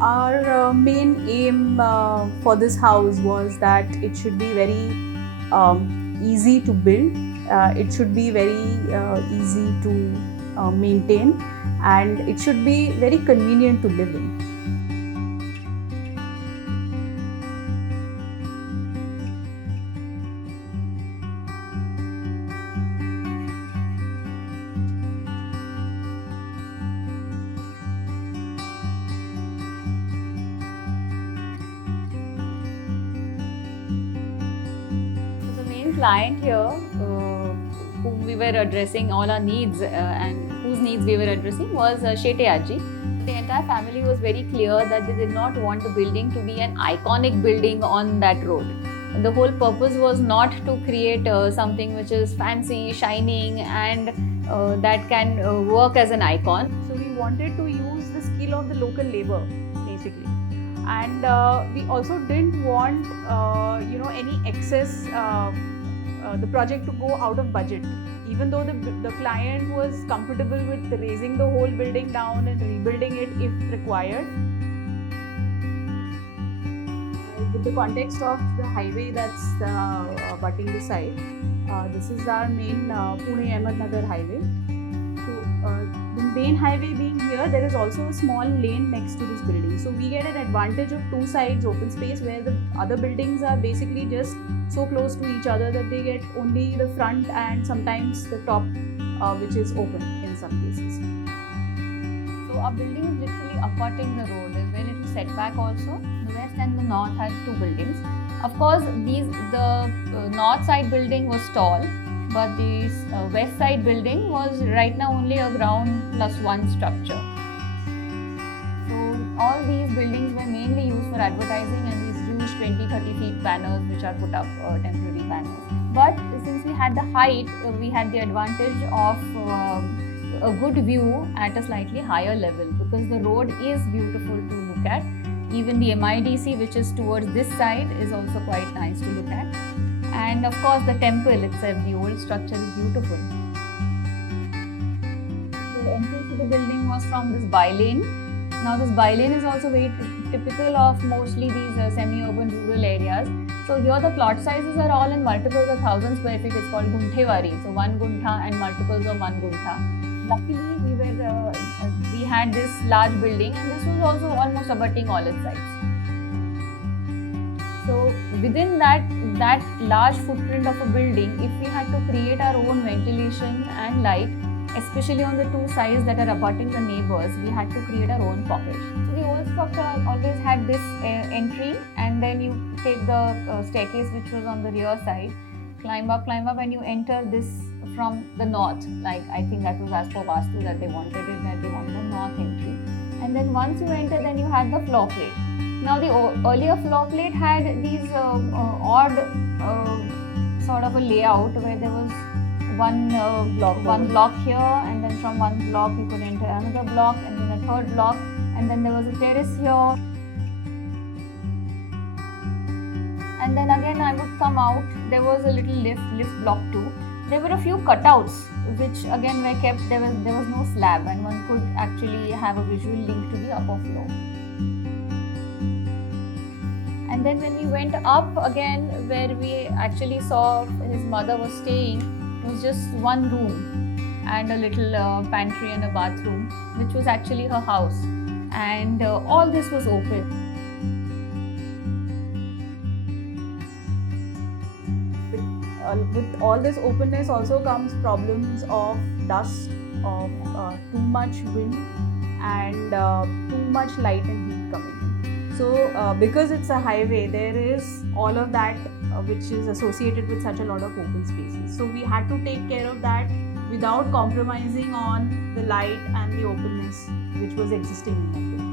Our main aim for this house was that it should be very easy to build, it should be very easy to maintain, and it should be very convenient to live in. The main client here, whom we were addressing all our needs and whose needs we were addressing, was Shete Aji. The entire family was very clear that they did not want the building to be an iconic building on that road. And the whole purpose was not to create something which is fancy, shining, and that can work as an icon. So we wanted to use the skill of the local labor, basically, and we also didn't want any excess, the project to go out of budget. Even though the client was comfortable with raising the whole building down and rebuilding it if required. With the context of the highway that's abutting the site, this is our main Pune-Ahmednagar highway. The main highway being here, there is also a small lane next to this building. So we get an advantage of two sides open space, where the other buildings are basically just so close to each other that they get only the front and sometimes the top, which is open in some cases. So our building is literally abutting the road. There's very little setback also. The west and the north had two buildings. Of course, the north side building was tall, but this west side building was right now only a ground plus one structure. So all these buildings were mainly used for advertising and these huge 20-30 feet banners which are put up, temporary banners. But since we had the height, we had the advantage of a good view at a slightly higher level, because the road is beautiful to look at. Even the MIDC, which is towards this side, is also quite nice to look at. And of course the temple itself, the old structure, is beautiful. The entrance to the building was from this by-lane. Now this by-lane is also very typical of mostly these semi-urban rural areas. So here the plot sizes are all in multiples of 1,000 square feet. It's called Gunthewari, so 1 guntha and multiples of 1 guntha. Luckily we had this large building, and this was also almost abutting all its sides. So within that large footprint of a building, if we had to create our own ventilation and light, especially on the two sides that are abutting the neighbors, we had to create our own pocket. So the old structure always had this entry, and then you take the staircase which was on the rear side, climb up, and you enter this from the north. Like, I think that was as per Vastu that they wanted it, that they wanted the north entry. And then once you enter, then you had the floor plate. Now the earlier floor plate had these odd sort of a layout, where there was one block here, and then from one block you could enter another block, and then a third block, and then there was a terrace here. And then again I would come out, there was a little lift block 2. There were a few cutouts which again were kept. There was no slab, and one could actually have a visual link to the upper floor. And then when we went up again, where we actually saw his mother was staying, it was just one room and a little pantry and a bathroom, which was actually her house. And all this was open. With all this openness also comes problems of dust, of too much wind, and too much light and heat coming in. So because it's a highway, there is all of that which is associated with such a lot of open spaces. So we had to take care of that without compromising on the light and the openness which was existing in that building.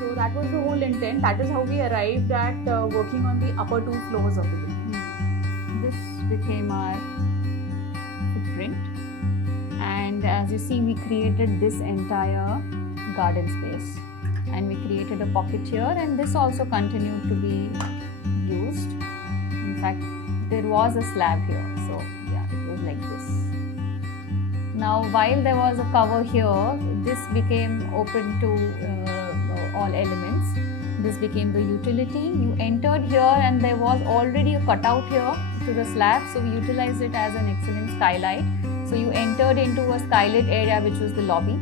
So that was the whole intent. That is how we arrived at working on the upper 2 floors of the building. This became our footprint, and as you see, we created this entire garden space, and we created a pocket here, and this also continued to be used. In fact, there was a slab here, so yeah, it was like this. Now, while there was a cover here, this became open to all elements. This became the utility. You entered here and there was already a cutout here to the slab, so we utilized it as an excellent skylight. So you entered into a skylit area, which was the lobby.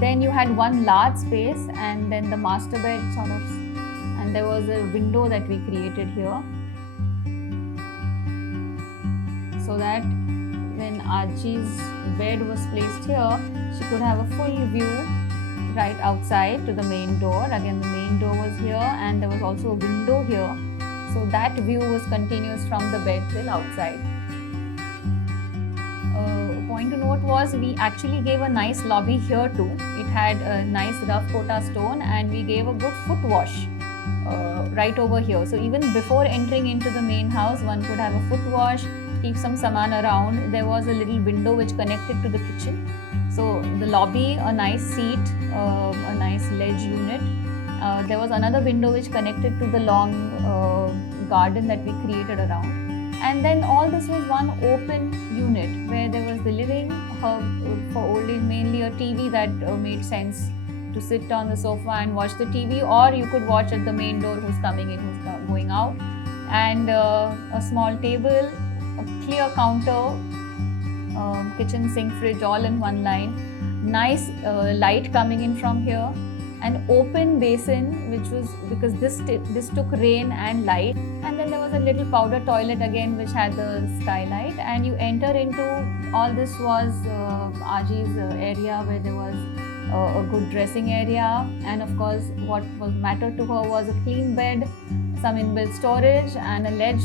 Then you had one large space, and then the master bed sort of, and there was a window that we created here, so that when Aji's bed was placed here, she could have a full view right outside to the main door. Again, the main door was here, and there was also a window here, so that view was continuous from the bed till outside. Point to note was we actually gave a nice lobby here too. It had a nice rough kota stone, and we gave a good foot wash right over here. So even before entering into the main house, one could have a foot wash, keep some saman around. There was a little window which connected to the kitchen. So the lobby, a nice seat, a nice ledge unit. There was another window which connected to the long garden that we created around. And then all this was one open unit where there was the living for old age, mainly a TV that made sense to sit on the sofa and watch the TV, or you could watch at the main door who's coming in, who's going out, and a small table, a clear counter, kitchen, sink, fridge, all in one line. Nice light coming in from here. An open basin, which was because this took rain and light, and then there was a little powder toilet again which had the skylight, and you enter into all this was Aji's area where there was a good dressing area, and of course what was mattered to her was a clean bed, some inbuilt storage and a ledge,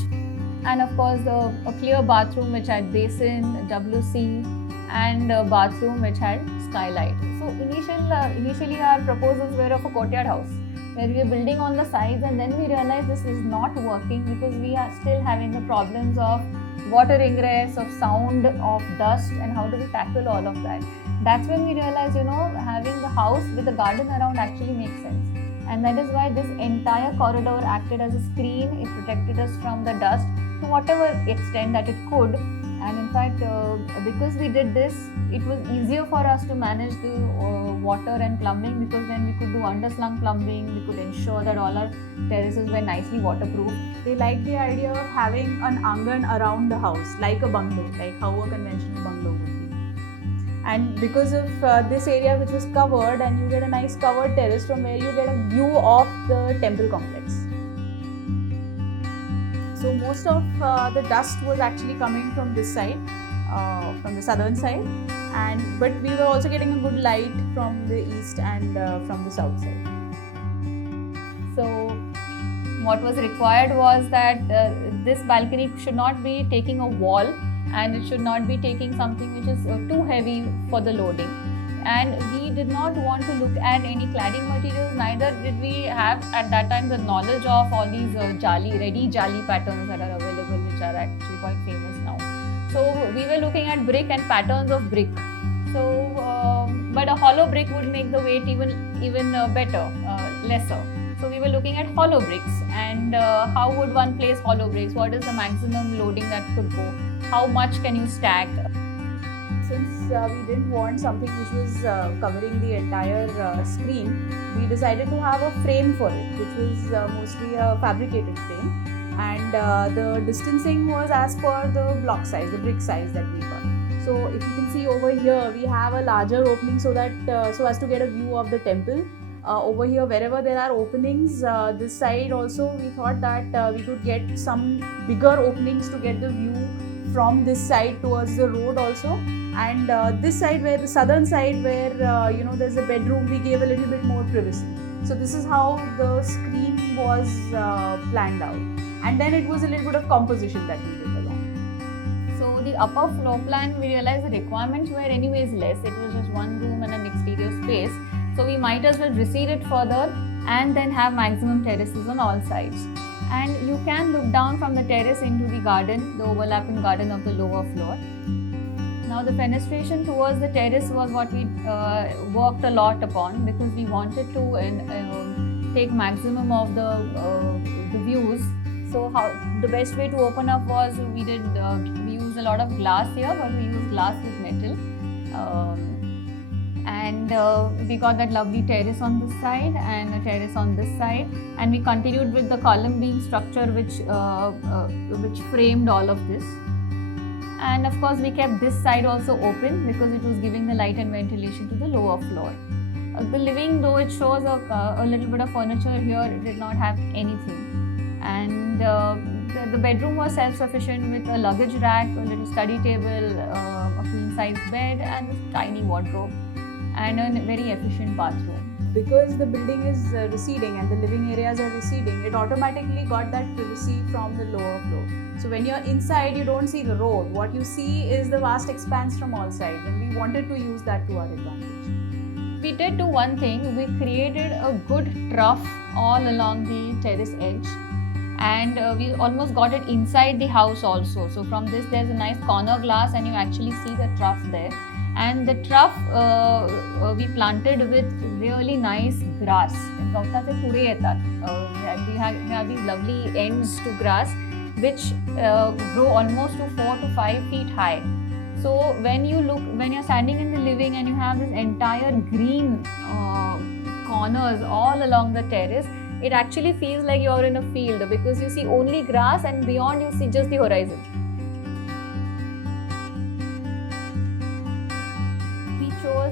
and of course a clear bathroom which had basin, WC, and a bathroom which had skylight. So initially our proposals were of a courtyard house where we were building on the sides, and then we realized this is not working because we are still having the problems of water ingress, of sound, of dust, and how do we tackle all of that. That's when we realized, having the house with a garden around actually makes sense. And that is why this entire corridor acted as a screen. It protected us from the dust to whatever extent that it could. And in fact, because we did this, it was easier for us to manage the water and plumbing, because then we could do underslung plumbing. We could ensure that all our terraces were nicely waterproof. They liked the idea of having an angan around the house, like a bungalow, like how a conventional bungalow would be. And because of this area which was covered, and you get a nice covered terrace from where you get a view of the temple complex. So most of the dust was actually coming from this side, from the southern side, but we were also getting a good light from the east and from the south side. So what was required was that this balcony should not be taking a wall, and it should not be taking something which is too heavy for the loading. And we did not want to look at any cladding materials, neither did we have at that time the knowledge of all these ready jali patterns that are available, which are actually quite famous now. So we were looking at brick and patterns of brick. So, but a hollow brick would make the weight even better, lesser. So we were looking at hollow bricks, and how would one place hollow bricks? What is the maximum loading that could go? How much can you stack? Since we didn't want something which was covering the entire screen, we decided to have a frame for it, which was mostly a fabricated frame, and the distancing was as per the block size, the brick size that we got. So if you can see over here, we have a larger opening so that so as to get a view of the temple. Over here, wherever there are openings, this side also we thought that we could get some bigger openings to get the view from this side towards the road also, and this side, where the southern side where there's a bedroom, we gave a little bit more privacy. So this is how the screen was planned out, and then it was a little bit of composition that we did along. So the upper floor plan, we realized the requirements were anyways less. It was just one room and an exterior space, so we might as well recede it further and then have maximum terraces on all sides. And you can look down from the terrace into the garden, the overlapping garden of the lower floor. Now the fenestration towards the terrace was what we worked a lot upon, because we wanted to take maximum of the views. So how the best way to open up was we used a lot of glass here, but we used glass with metal. And we got that lovely terrace on this side and a terrace on this side, and we continued with the column beam structure which framed all of this. And of course we kept this side also open because it was giving the light and ventilation to the lower floor. The living, though it shows a little bit of furniture here, it did not have anything. And the bedroom was self-sufficient with a luggage rack, a little study table, a queen-size bed and a tiny wardrobe, and a very efficient bathroom. Because the building is receding and the living areas are receding, it automatically got that privacy from the lower floor. So when you're inside, you don't see the road. What you see is the vast expanse from all sides, and we wanted to use that to our advantage. We did do one thing. We created a good trough all along the terrace edge, and we almost got it inside the house also. So from this, there's a nice corner glass, and you actually see the trough there. And the trough we planted with really nice grass. गवताचे पुढे येतात. We have these lovely ends to grass which grow almost to 4 to 5 feet high. So when you're standing in the living and you have this entire green corners all along the terrace, it actually feels like you're in a field because you see only grass and beyond you see just the horizon.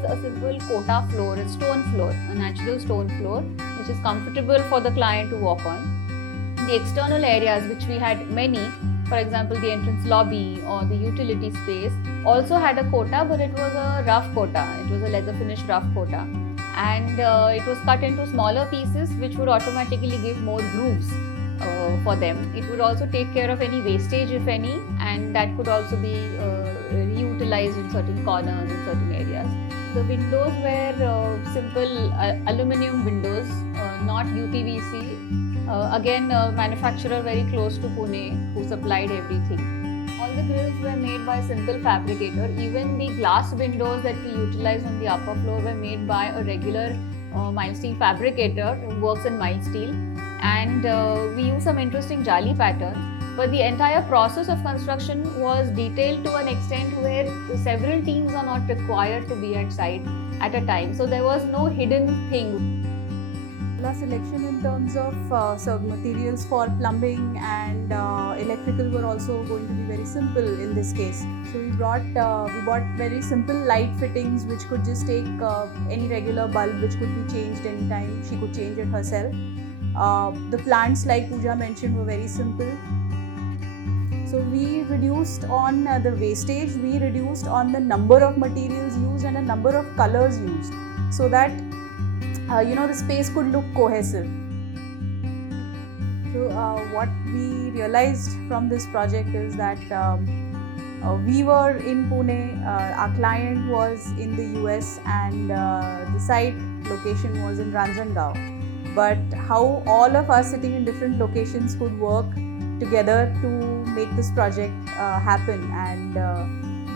A simple kota floor, a stone floor, a natural stone floor, which is comfortable for the client to walk on. The external areas, which we had many, for example, the entrance lobby or the utility space, also had a kota, but it was a rough kota. It was a leather finished rough kota, and it was cut into smaller pieces, which would automatically give more grooves for them. It would also take care of any wastage, if any, and that could also be reutilized in certain corners in certain areas. The windows were simple aluminium windows, not UPVC. Again, a manufacturer very close to Pune who supplied everything. All the grills were made by a simple fabricator. Even the glass windows that we utilized on the upper floor were made by a regular mild steel fabricator who works in mild steel. And we used some interesting jali patterns. But the entire process of construction was detailed to an extent where several teams are not required to be at site at a time. So there was no hidden thing. The selection in terms of materials for plumbing and electrical were also going to be very simple in this case. So we bought very simple light fittings which could just take any regular bulb which could be changed anytime. She could change it herself. The plants, like Pooja mentioned, were very simple. So we reduced on the wastage, we reduced on the number of materials used and the number of colors used, so that the space could look cohesive. So what we realized from this project is that we were in Pune, our client was in the US, and the site location was in Ranjangaon. But how all of us sitting in different locations could work together to make this project happen, and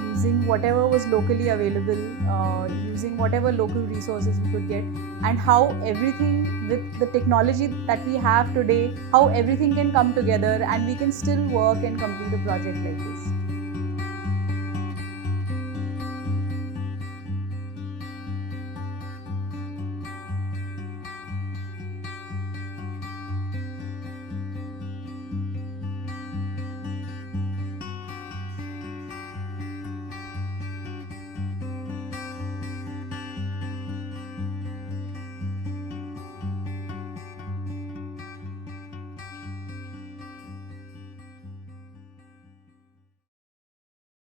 using whatever was locally available, using whatever local resources we could get, and how everything with the technology that we have today, how everything can come together and we can still work and complete a project like this.